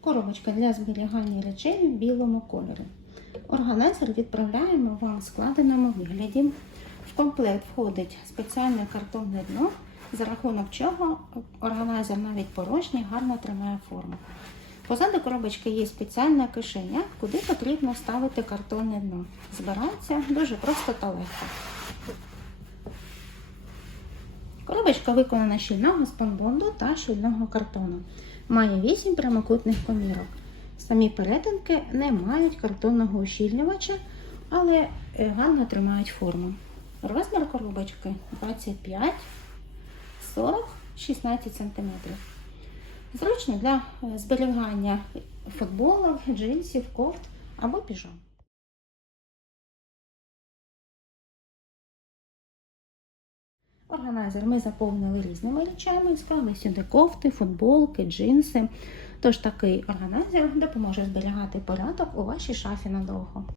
Коробочка для зберігання речей в білому кольорі. Органайзер відправляємо вам в складеному вигляді. В комплект входить спеціальне картонне дно, за рахунок чого органайзер навіть порожній гарно тримає форму. Позаду коробочки є спеціальна кишеня, куди потрібно ставити картонне дно. Збирається дуже просто та легко. Коробочка виконана з щільного спанбонду та щільного картону. Має 8 прямокутних комірок. Самі перетинки не мають картонного ущільнювача, але е, гарно тримають форму. Розмір коробочки 25, 40, 16 см. Зручно для е, зберігання футболок, джинсів, кофт або піжам. Органайзер ми заповнили різними речами, склали сюди кофти, футболки, джинси. Тож такий органайзер допоможе зберігати порядок у вашій шафі надовго.